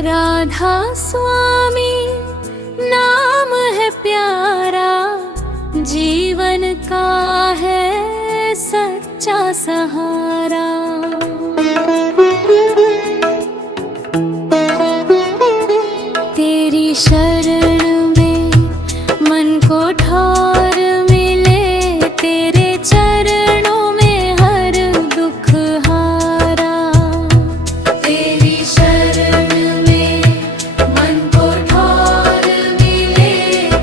राधा स्वामी नाम है प्यारा, जीवन का है सच्चा सहारा। तेरी शरण में मन को ठौर मिले, तेरे चरणों में हर दुख हारा। तेरी शरण में मन को ठौर मिले,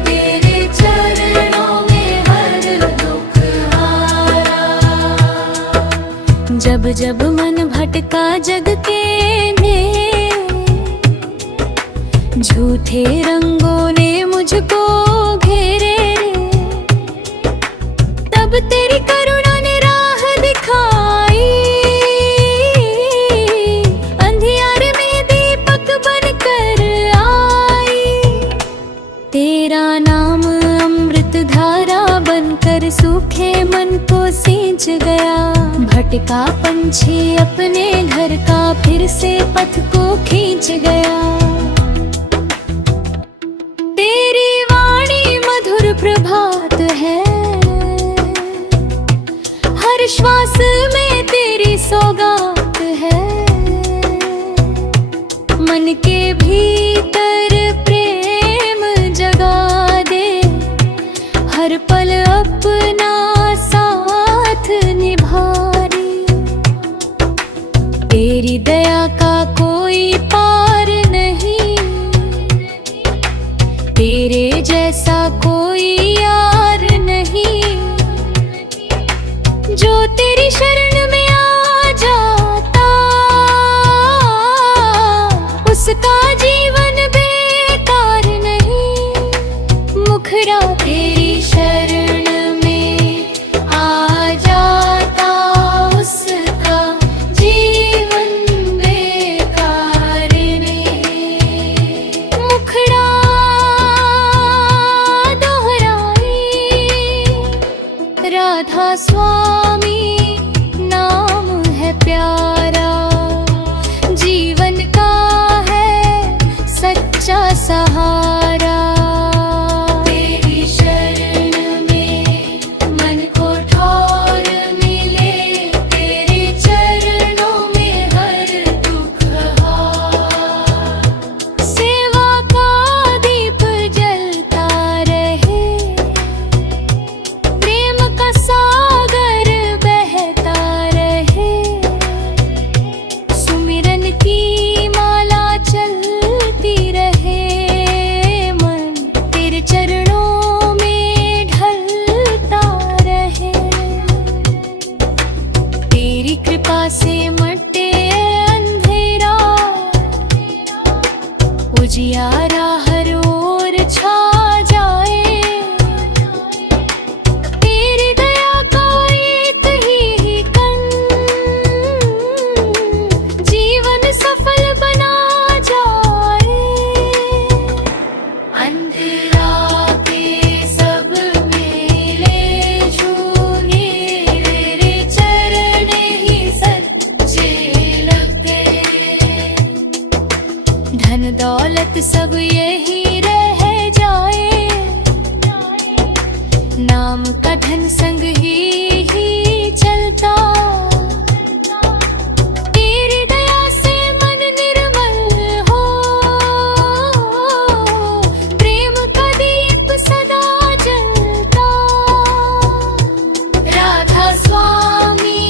तेरे चरणों में हर दुख हारा। जब जब मन भटका जग के झूठे रंगों ने मुझको घेरे रे, तब तेरी करुणा ने राह दिखाई। अंधियारे में दीपक बनकर आई, तेरा नाम अमृत धारा बनकर सूखे मन को सींच गया। भटका पंछी अपने घर का फिर से पथ को खींच गया। प्रभात है, हर श्वास में तेरी सौगात है। मन के भीतर प्रेम जगा दे, हर पल अपना साथ निभा दे। तेरी दया का कोई पार नहीं, तेरे जैसा कोई यार नहीं। जो तेरी शरण में आ जाता, उसका जीवन बेकार नहीं। मुखड़ा तेरी शरण में आ जाता, उसका जीवन बेकार नहीं। मुखड़ा राधा स्वामी नाम है प्यारा, जीवन का है सच्चा सहारा। तेरी शरण में मन को ठौर मिले, तेरे चरणों में हर दुख हार। सेवा का दीप जलता रहे, सागर बहता रहे। सुमिरन की माला चलती रहे, मन तेरे चरणों में ढलता रहे। तेरी कृपा से मटे अंधेरा, उजियारा हर ओर छा जाए। धन दौलत सब यही रह जाए, नाम का धन संग ही चलता। तेरी दया से मन निर्मल हो, प्रेम का दीप सदा जलता। राधा स्वामी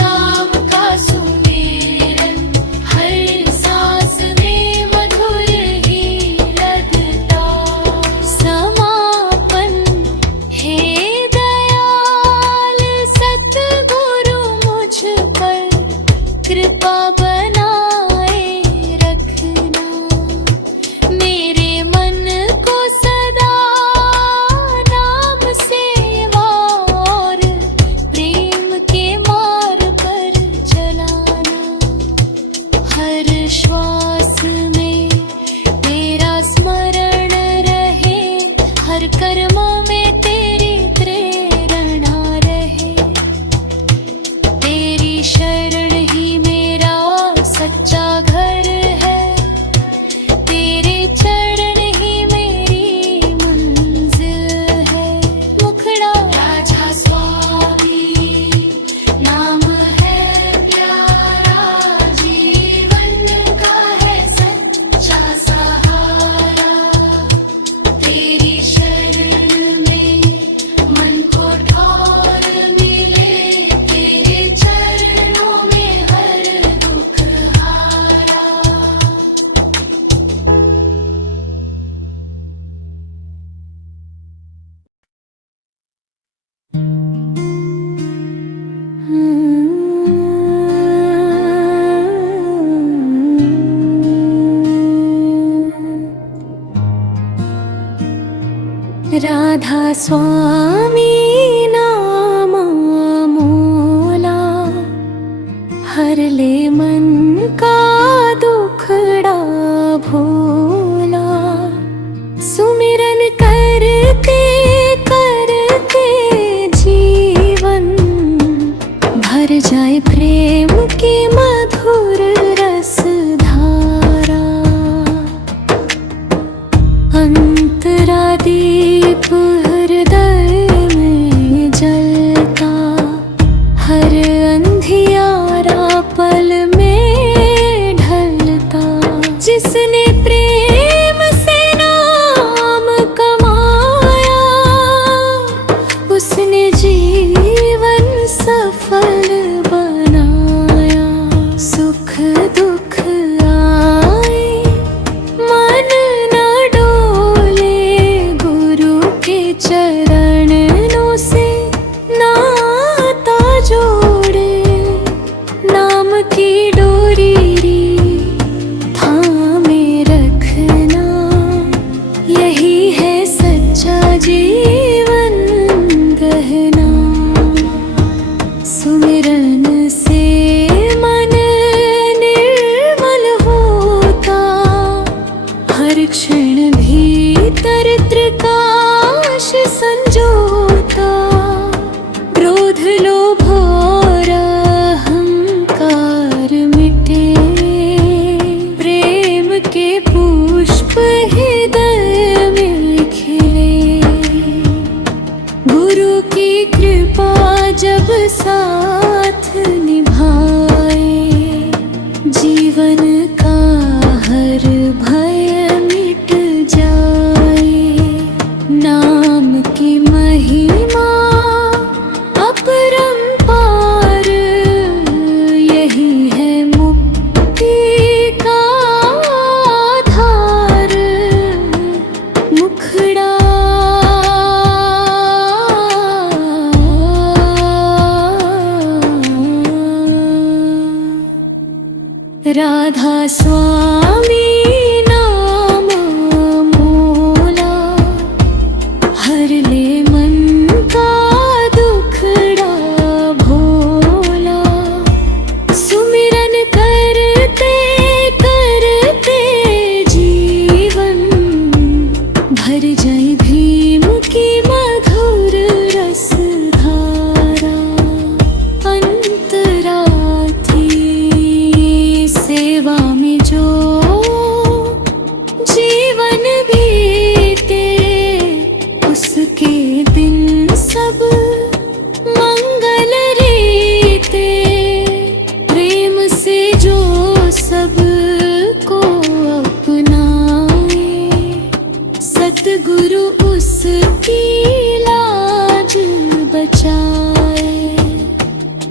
नाम का सुमेरन हर सांस में मधुर ही लगता। समापन हे दयाल सतगुरु मुझ पर कृपा बनाए रखना। मेरे मन को सदा नाम सेवा और प्रेम के मार्ग पर चलाना। हर श्वास में तेरा स्मरण रहे, हर कर्म में तेरी प्रेरणा रहे। तेरी शरण ही मेरा सच्चा घर है, राधा स्वामी नाम अमोला, हर ले मन का दुखड़ा भोला। सुमिरन करते करते जीवन भर जाए प्रेम की मधुर रस धारा। अंतरा दीप हृदय में जलता, हर अंधियारा पल में ढलता। जिसने प्रेम से नाम कमाया, उसने जीवन सफल बनाया। सुख दुख आए मन न डोले, गुरु के चरणों से नाता जोड़े। नाम की डोरी थामे रखना, यही है सच्चा जीवन गहना। सुमिरन से मन निर्मल होता, हर क्षण भीतर त्रिकाश संजोता। क्रोध लोभ और अहंकार मिटे, प्रेम के पुष्प हृदय में खिले। गुरु की कृपा जब साथ निभाए, जीवन का हर भय मिट जाए। नाम की महिमा अपरंपार, यही है मुक्ति का आधार। मुखड़ा राधा स्वामी नाम अमोला, हर ले मन का दुखड़ा भोला। सुमिरन करते करते जीवन भर जाए भीम की मधुर रस धारा। अंतरा थी सेवा में जो जीवन बीते, उसके दिन सब मंगल रीते। प्रेम से जो सब को अपनाए, सतगुरु उसकी लाज बचाए।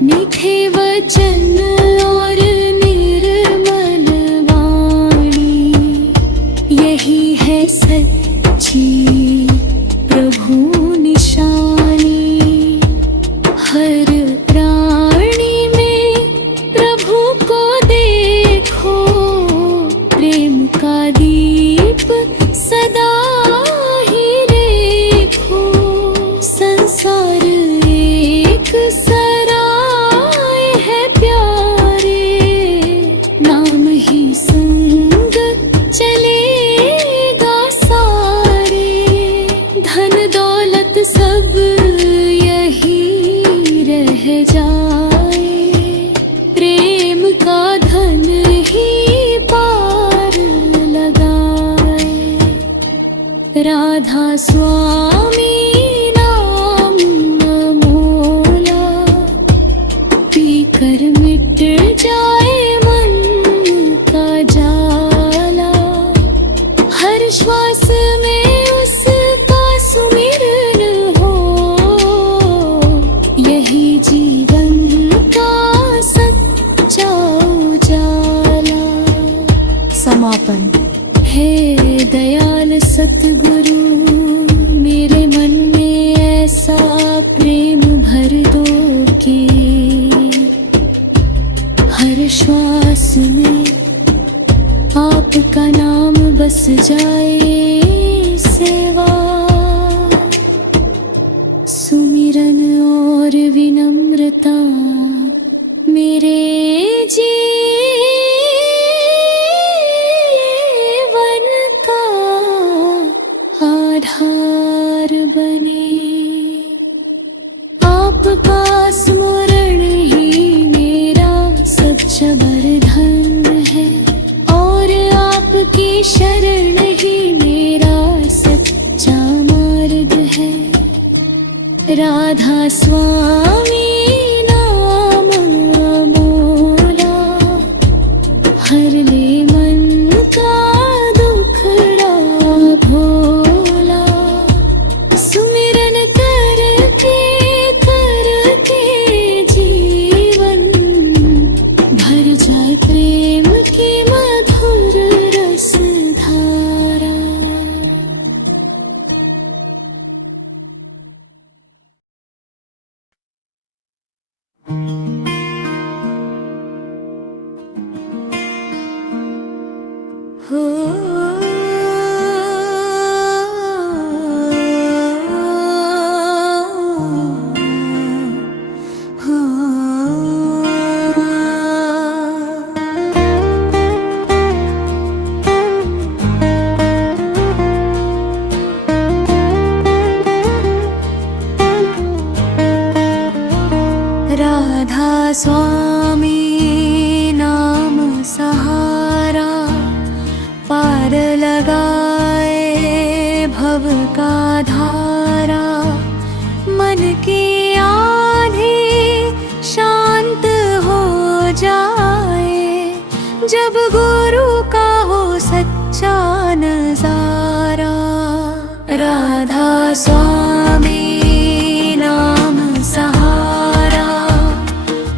मीठे वचन और निर्मल वाणी, यही है सच्ची प्रभु निशानी। हर प्राणी में प्रभु को देखो, प्रेम का दीप सदा ही रेखो। संसार एक सराय है प्यारे, नाम ही संग चलेगा सारे। धन दौलत सब यही रह जाए, प्रेम का धन ही पार लगाए। राधा स्वामी नाम अमोला, पीकर मिट जाए मन का जाला। हर श्वास में उसका सुमिरन हो, यही जीवन का सच्चा उजाला। समापन। हे दयाल सतगुरु, मेरे मन में ऐसा प्रेम भर दो कि हर श्वास में आपका नाम बस जाए। सेवा की शरण ही मेरा सच्चा मार्ग है। राधा स्वामी नाम मोरा, हर ले मन का दुखड़ा भोला। सुमिरन करके करके जीवन भर जाए प्रेम की मधुर रस धारा। हो राधा स्वामी नाम सहारा, पार लगाए भव का धारा। मन की आंधी शांत हो जाए, जब गुरु का हो सच्चा नजारा। राधा स्वामी नाम सहारा,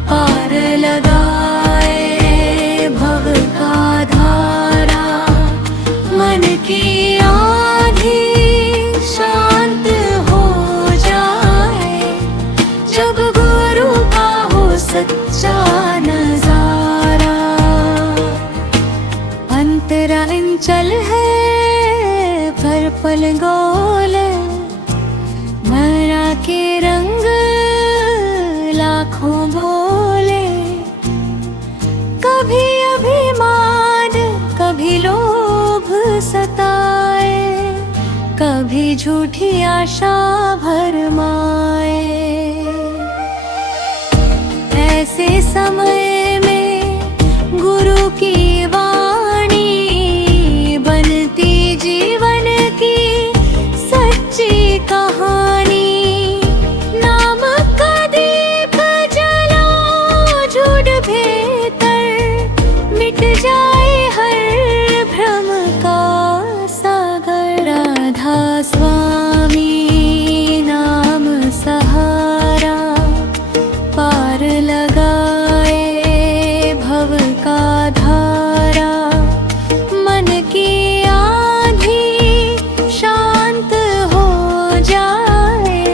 पार लगाए भव का धारा। मन की आंधी शांत हो जाए, जब गुरु का हो सच्चा नजारा। अंतरांचल है पर पल गोल, मरा के रंग लाखों भोले। कभी अभिमान कभी लोभ सताए, कभी झूठी आशा भरमाए। ऐसे समय में गुरु की वाणी बनती जीवन की सच्ची कहानी। नाम का दीप जलाओ झूठ भीतर, मिट जाए हर भ्रम का सागर। राधा स्वामी नाम सहारा, पार लगाए भव का धारा। मन की आंधी शांत हो जाए,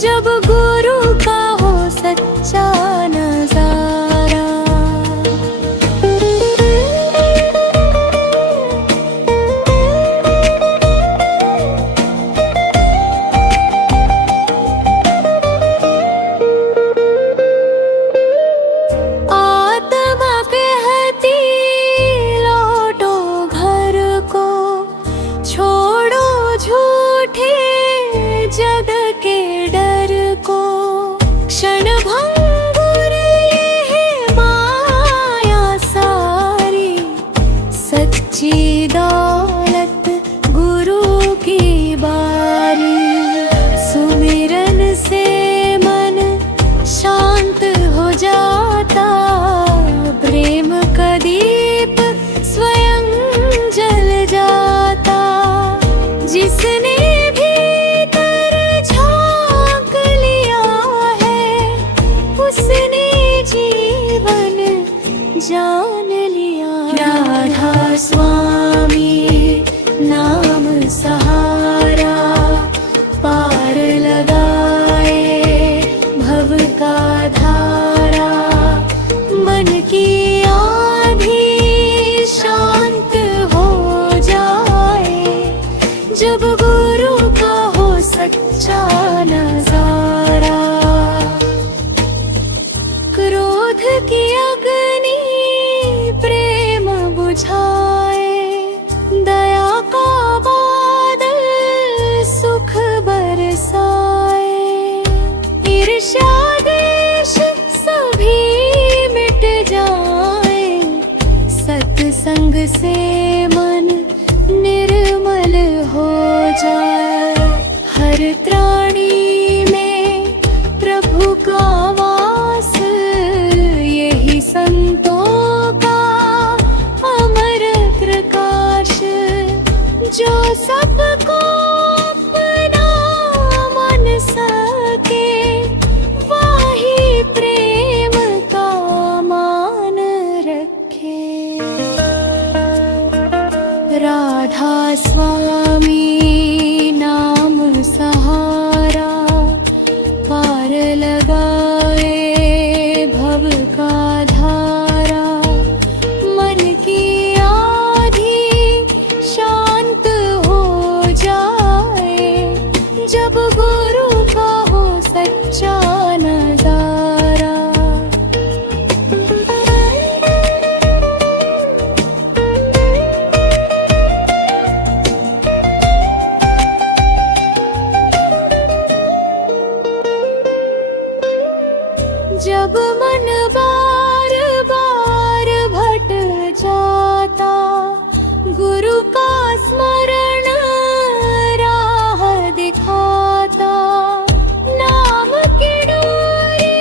जब गुरु का हो सच्चा नजारा। आत्मा कहती लौटो घर को, छोड़ो झूठे जग के डर को। क्षण भंगुर ये है माया सारी, सच्ची दौलत गुरु की बारी। सुमिरन से मन शांत हो जाता, प्रेम का दीप स्वयं जल जाता। जिसने भीतर झांक लिया है, उसने जीवन जान लिया। राधा स्वामी नाम सहारा, पार लगाए भव का धारा। मन की आंधी शांत हो जाए, जब गुरु का हो सच्चा नजारा। क्रोध की अग्नि प्रेम बुझाए, दया का बादल सुख बरसाए। ईर्ष्या द्वेष सभी मिट जाए, सत्संग से मन हर त्राणी में प्रभु का वास, यही संतों का अमर प्रकाश, जो सबको अपना मन सके, वही प्रेम का मान रखे। राधा स्वामी नाम सहारा, पार लगाए भव का धारा, मन की आधी शांत हो जाए, जब गुरु का हो सच्चा नजारा। जब मन बार बार भट जाता, गुरु का स्मरण राह दिखाता, नाम की डोरी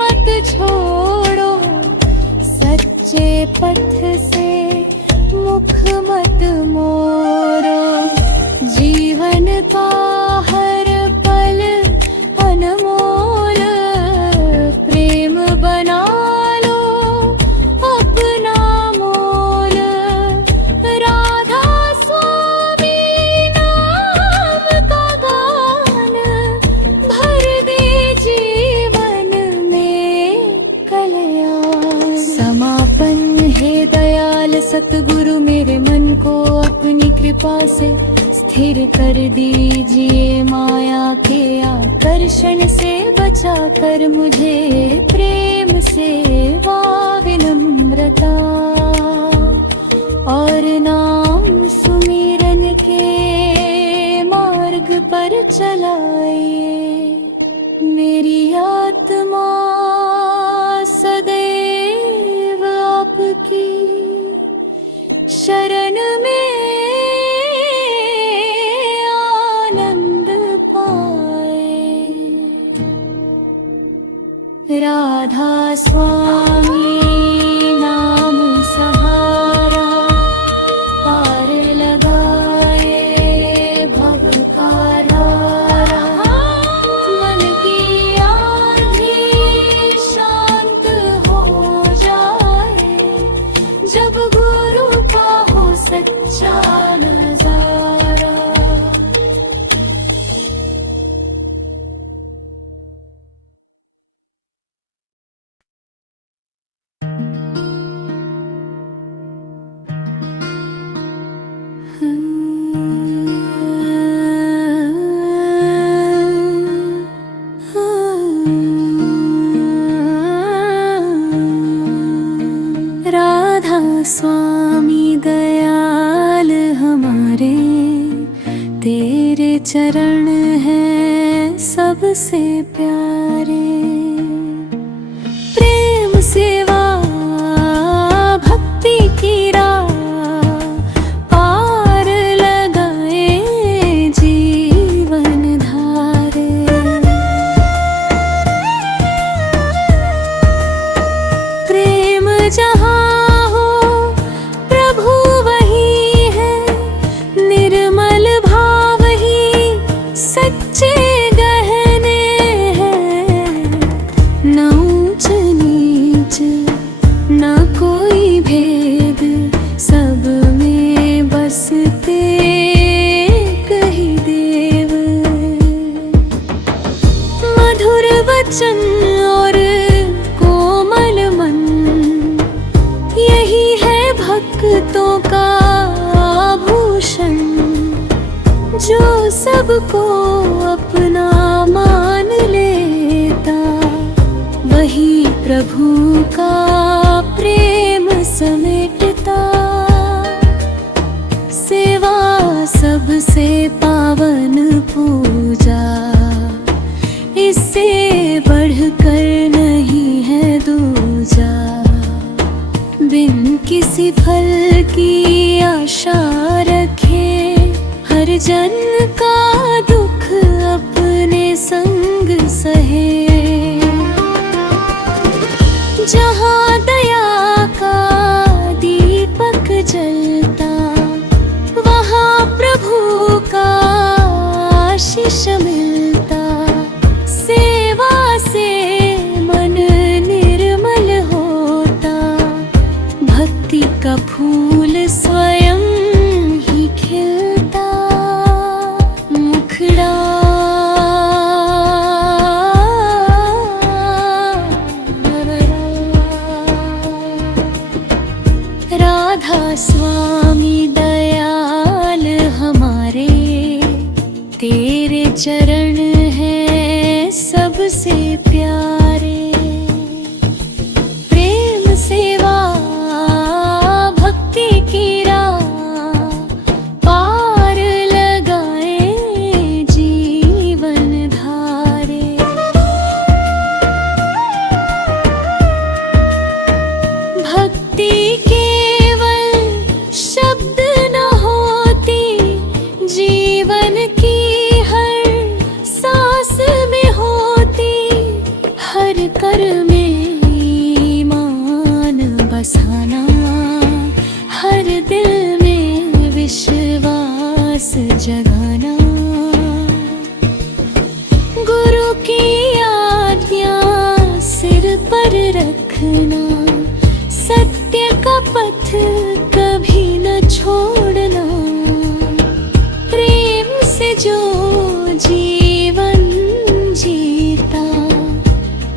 मत छोड़ो, सच्चे पथ से मुख मत मोड़ो, जीवन का हर पल अनमोल, प्रेम बना लो अपना मोल। राधा स्वामी नाम का गान, भर दे जीवन में कल्याण। समापन है दयाल सतगुरु, मेरे मन को अपनी कृपा से स्थिर कर दीजिए, माया के आकर्षण से बचा कर मुझे, प्रेम सेवा विनम्रता और नाम सुमिरन के मार्ग पर चलाइए। मेरी आत्मा सदैव आपकी शरण में राधा स्वामी नाम सहारा, पार लगाए भव का धारा, मन की आधी शांत हो जाए, जब गुरु का हो सच्चा नजारा। राधा स्वामी दयाल हमारे, तेरे चरण हैं सबसे प्यारे। प्रेम सेवा भक्ति की राह, पार लगाए जीवन धारे। प्रेम जहाँ सच्चे गहने हैं, न ऊंच नीच न कोई भेद, सब में बसते कही देव। मधुर वचन और कोमल मन, यही है भक्तों का आभूषण, जो सबको अपना मान लेता, वही प्रभु का प्रेम समेटता। सेवा सबसे पावन पूजा, इससे बढ़कर नहीं है दूजा। बिन किसी फल की आशा रखे हर जन का दुख अपने संग सहे। जहाँ दया का दीपक जलता, वहाँ प्रभु का आशीष मिलता। सेवा से मन निर्मल होता, भक्ति का फूल स्वयं ही खिलता। मुखड़ा राधा स्वामी दयाल हमारे, तेरे चरण हैं सबसे प्यारे। प्रेम सेवा भक्ति की राह पार लगाए जीवन धारे। भक्ति केवल शब्द न होती, जीवन की हर सांस में होती। हर कर में ईमान बसाना, हर दिल में विश्वास जगाना। गुरु की आज्ञा सिर पर रखना, सत्य का पथ कभी न छोड़ना। प्रेम से जो जीवन जीता,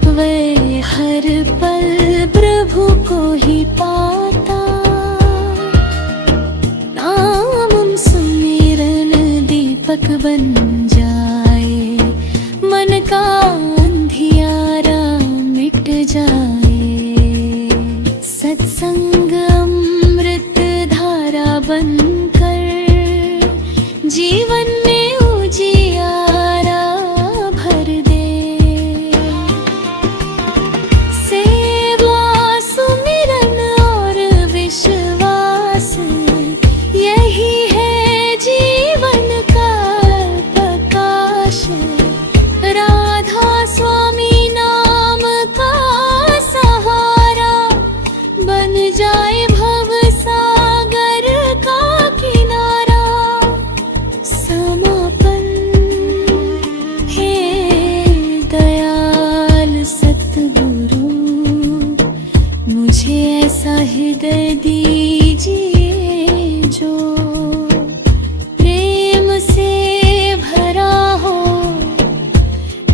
वह हर पल प्रभु को ही पाता। नाम सुमिरन दीपक बन जाए, मन का अंधियारा मिट जाए। सत्संग अमृत धारा बनकर जीवन में उजियारा भर दे। सेवा सुमिरन और विश्वास, यही है जीवन का प्रकाश। राधा स्वामी नाम का सहारा, बन जाए भव सागर का किनारा। समापन हे दयाल सतगुरु, मुझे ऐसा हृदय दीजिए जो प्रेम से भरा हो।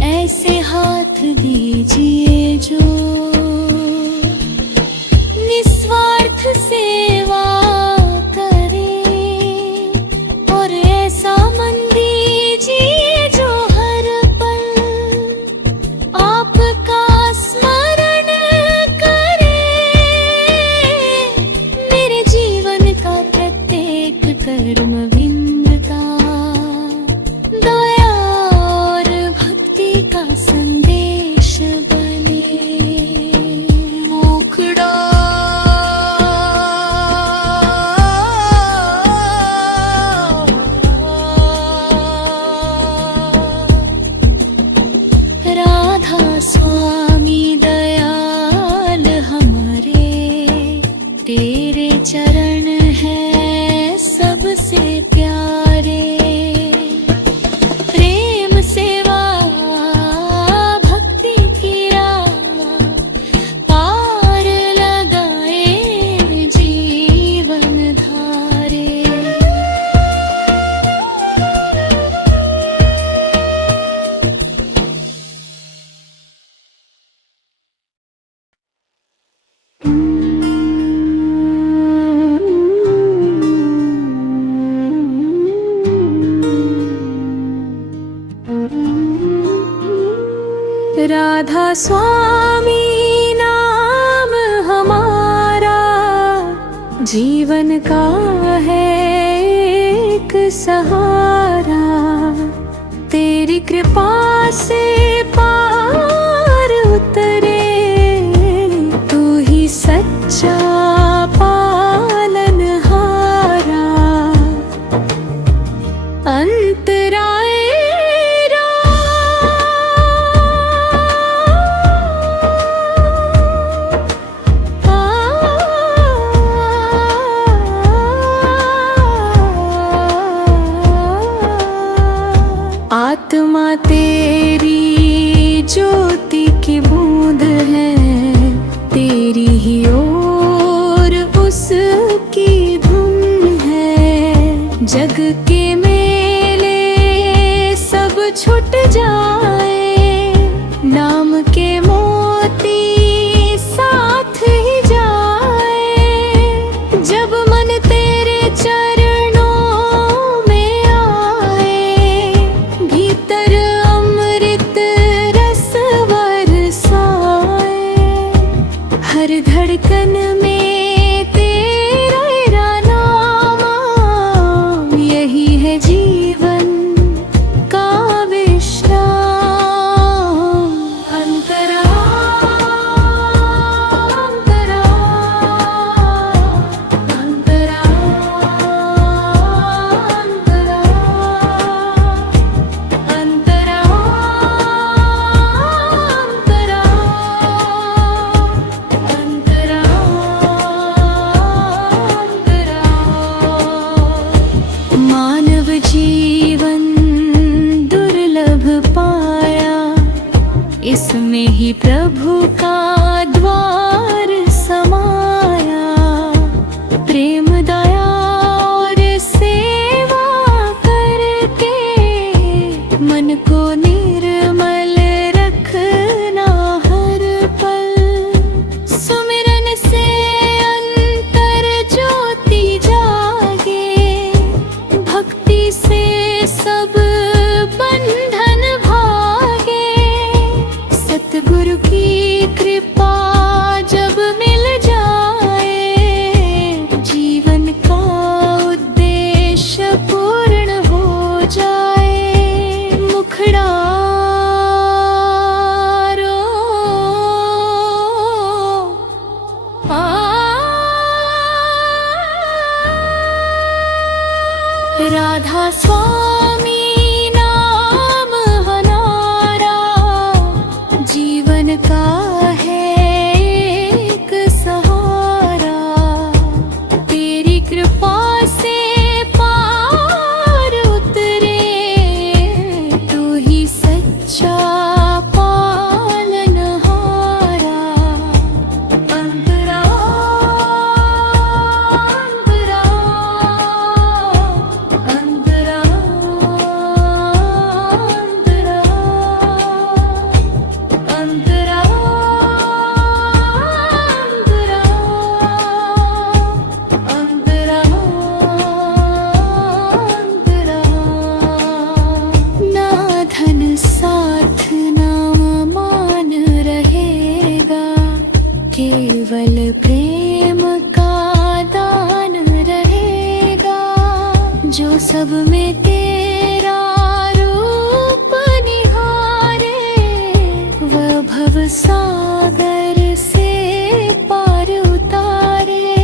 ऐसे हाथ दीजिए जो निस्वार्थ सेवा करे। और ऐसा मन दीजिए जो हर पल आपका स्मरण करे। मेरे जीवन का प्रत्येक कर्म भिन्न का दया और भक्ति का संदेश बने। मुखड़ा राधा स्वामी दयाल हमारे, तेरे चरण हैं सबसे प्यारे। प्रेम सेवा भक्ति की राह पार लगाए जीवन धारे। राधा स्वामी नाम हमारा, जीवन का है एक सहारा। तेरी कृपा से पार उतरे, तू ही सच्चा पालनहारा। माँ तेरी ज्योति की बूंद है, तेरी ही ओर उसकी धुन है। जग के मेले सब छूट जाए, नाम के मोती साथ ही जाए। जब मन तेरे चरणों में आए, भीतर अमृत रस बरसाए। हर धड़कन में तेरा नाम, यही है जीवन का विश्राम। अंतरा अंतरा अंतरा अंतरा अंतरा अंतरा अंतरा। मानव जीवन दुर्लभ पाया, इसमें ही प्रभु का द्वार समाया। प्रेम दया और सेवा करके मन को निर्मल रखना हर पल। सुमिरन से अंतर ज्योति जागे, भक्ति से सब बंधन भागे। सतगुरु की कृपा जब मिल जाए, जीवन का उद्देश्य पूर्ण हो जाए। मुखड़ा रो राधा स्वामी नाम हमारा, जीवन का है एक सहारा। तेरी कृपा से पार उतरे, तू ही सच्चा पालनहारा। अंतरा अंतरा अंतरा अंतरा अंतरा अंतरा अंतरा। ना धन साथ ना मान रहेगा, केवल प्रेम का दान रहेगा। जो सब में तेरा रूप निहारे, वह भव सागर से पार उतारे।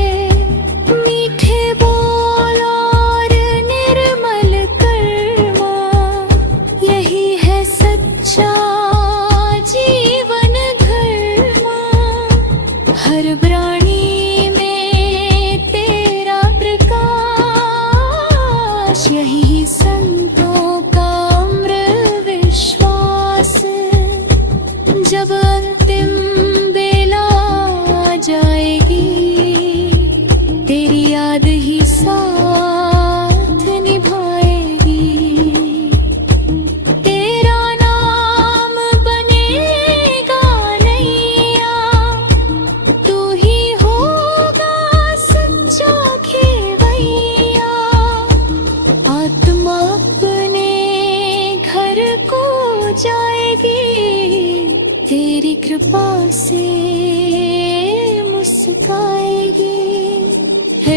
मीठे बोल और निर्मल कर्मा, यही है सच्चा जीवन धर्मा। हर प्राणी में तेरा प्रकाश, यही संतों का अमृत विश्वास। जब अंतिम बेला आ जाएगी, तेरी याद ही साथ निभाएगी। तेरा नाम बनेगा नैया, तू ही होगा सच्चा खेवैया। आत्मा अपने घर को जाएगी, तेरी कृपा से मुस्काएगी।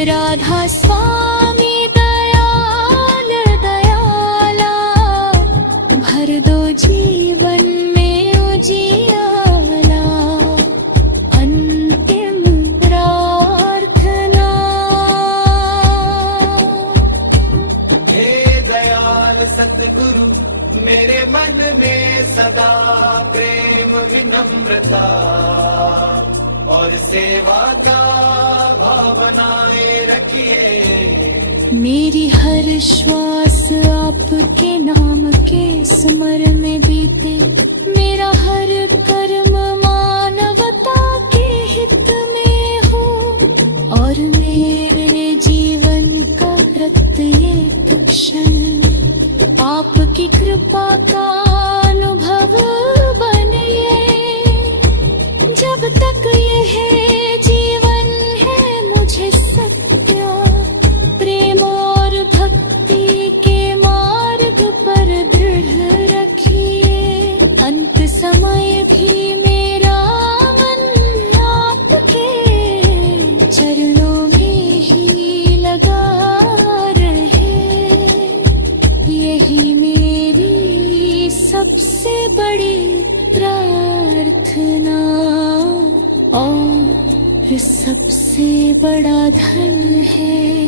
राधा स्वामी दयाल दयाला, भर दो जीवन में उजियाला। अंतिम प्रार्थना। हे दयाल सतगुरु, मेरे मन में सदा प्रेम विनम्रता और सेवा का भावनाएं रखिए। मेरी हर श्वास आपके नाम के स्मरण में बीते, मेरा हर कर्म मानवता के हित में हो, और मेरे जीवन का रक्त ये क्षण आपकी कृपा का अनुभव बने। जब तक ये है जीवन है मुझे सत्य, प्रेम और भक्ति के मार्ग पर दृढ़ रखिए। अंत समय भी मेरा मन आपके चरणों में ही लगा रहे। यही मेरी सबसे बड़ी प्रार्थना और सबसे बड़ा धन है।